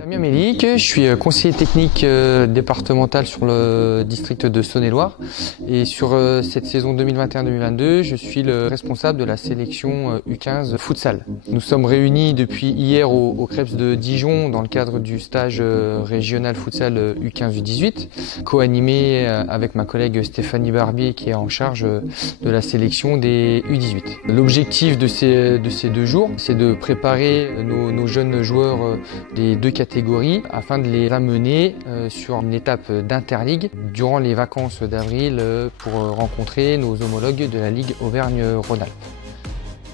Damien Mélic, je suis conseiller technique départemental sur le district de Saône-et-Loire et sur cette saison 2021-2022, je suis le responsable de la sélection U15 futsal. Nous sommes réunis depuis hier au Crêpes de Dijon dans le cadre du stage régional futsal U15-U18, co-animé avec ma collègue Stéphanie Barbier qui est en charge de la sélection des U18. L'objectif de ces 2 jours, c'est de préparer nos jeunes joueurs des 2 catégories afin de les amener sur une étape d'interligue durant les vacances d'avril pour rencontrer nos homologues de la Ligue Auvergne-Rhône-Alpes.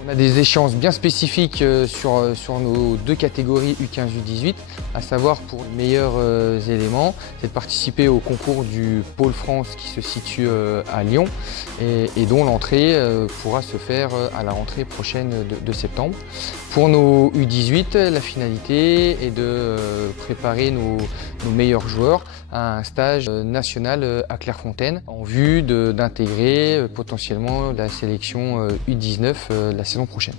On a des échéances bien spécifiques sur nos 2 catégories U15-U18, à savoir pour les meilleurs éléments, c'est de participer au concours du Pôle France qui se situe à Lyon et dont l'entrée pourra se faire à la rentrée prochaine de septembre. Pour nos U18, la finalité est de préparer nos meilleurs joueurs à un stage national à Clairefontaine en vue d'intégrer potentiellement la sélection U19 la saison prochaine.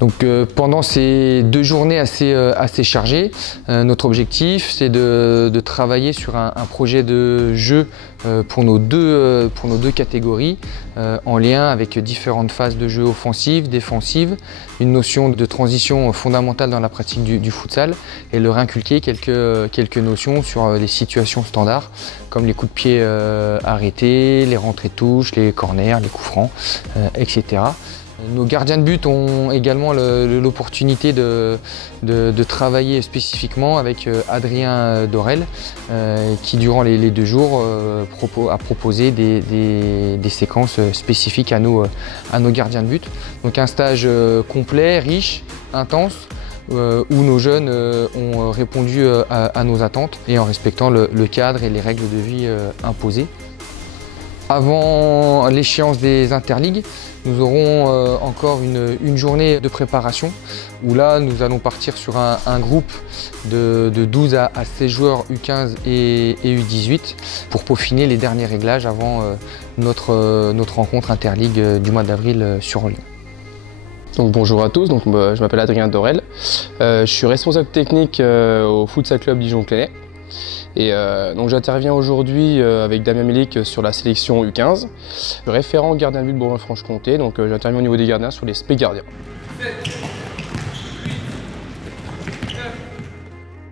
Donc pendant ces 2 journées assez chargées, notre objectif c'est de travailler sur un projet de jeu pour nos deux catégories en lien avec différentes phases de jeu offensive, défensive, une notion de transition fondamentale dans la pratique du futsal et leur inculquer quelques notions sur les situations standards comme les coups de pied arrêtés, les rentrées de touche, les corners, les coups francs, etc. Nos gardiens de but ont également l'opportunité de travailler spécifiquement avec Adrien Dorel qui durant les 2 jours a proposé des séquences spécifiques à nos gardiens de but. Donc un stage complet, riche, intense où nos jeunes ont répondu à nos attentes et en respectant le cadre et les règles de vie imposées. Avant l'échéance des interligues, nous aurons encore une journée de préparation où là nous allons partir sur un groupe de 12 à 16 joueurs U15 et U18 pour peaufiner les derniers réglages avant notre rencontre interligue du mois d'avril sur Lyon. Donc bonjour à tous, je m'appelle Adrien Dorel, je suis responsable technique au Futsal Club Dijon-Clenay. Et donc j'interviens aujourd'hui avec Damien Mélic sur la sélection U15, le référent gardien de but de Bourgogne-Franche-Comté, donc j'interviens au niveau des gardiens sur les spé gardiens.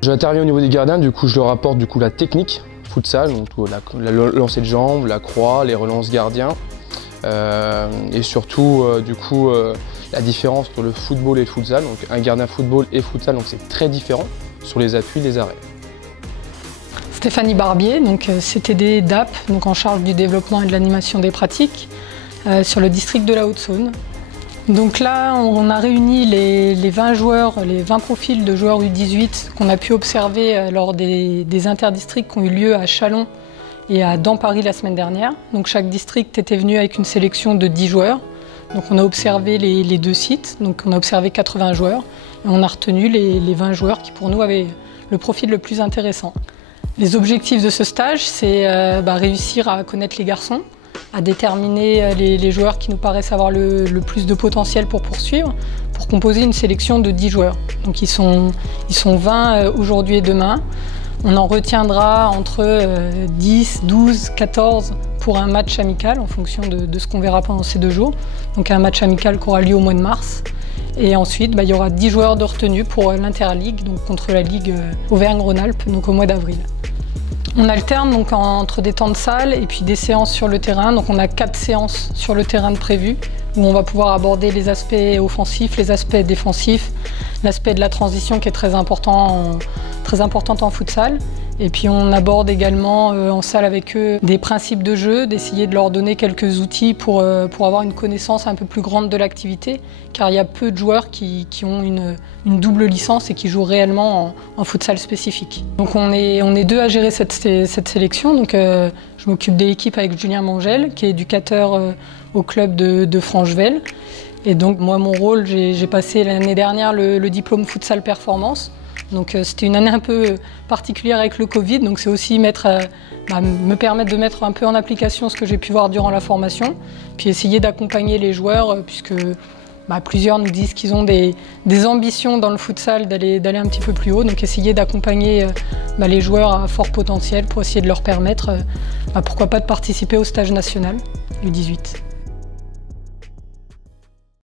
J'interviens au niveau des gardiens, du coup je leur apporte la technique futsal, donc la lancée de jambes, la croix, les relances gardiens et surtout la différence entre le football et le futsal. Donc un gardien football et futsal, donc c'est très différent sur les appuis, les arrêts. Stéphanie Barbier, donc CTD DAP, donc en charge du développement et de l'animation des pratiques sur le district de la Haute-Saône. Donc là, on a réuni les 20 joueurs, les 20 profils de joueurs U18 qu'on a pu observer lors des interdistricts qui ont eu lieu à Châlons et dans Paris la semaine dernière. Donc chaque district était venu avec une sélection de 10 joueurs. Donc on a observé les 2 sites, donc on a observé 80 joueurs et on a retenu les 20 joueurs qui pour nous avaient le profil le plus intéressant. Les objectifs de ce stage, c'est réussir à connaître les garçons, à déterminer les joueurs qui nous paraissent avoir le plus de potentiel pour poursuivre, pour composer une sélection de 10 joueurs. Donc ils sont 20 aujourd'hui et demain. On en retiendra entre 10, 12, 14 pour un match amical en fonction de ce qu'on verra pendant ces 2 jours. Donc un match amical qui aura lieu au mois de mars. Et ensuite, il y aura 10 joueurs de retenue pour l'interligue, donc contre la Ligue Auvergne-Rhône-Alpes, donc au mois d'avril. On alterne donc entre des temps de salle et puis des séances sur le terrain. Donc on a 4 séances sur le terrain de prévues où on va pouvoir aborder les aspects offensifs, les aspects défensifs, l'aspect de la transition qui est très importante en futsal. Et puis on aborde également en salle avec eux des principes de jeu, d'essayer de leur donner quelques outils pour avoir une connaissance un peu plus grande de l'activité, car il y a peu de joueurs qui ont une double licence et qui jouent réellement en futsal spécifique. Donc on est 2 à gérer cette sélection. Donc, je m'occupe de l'équipe avec Julien Mangel, qui est éducateur au club de Franchevel. Et donc moi, mon rôle, j'ai passé l'année dernière le diplôme futsal performance. Donc c'était une année un peu particulière avec le Covid, donc c'est aussi me permettre de mettre un peu en application ce que j'ai pu voir durant la formation, puis essayer d'accompagner les joueurs puisque plusieurs nous disent qu'ils ont des ambitions dans le futsal d'aller un petit peu plus haut. Donc essayer d'accompagner les joueurs à fort potentiel pour essayer de leur permettre, pourquoi pas, de participer au stage national du 18.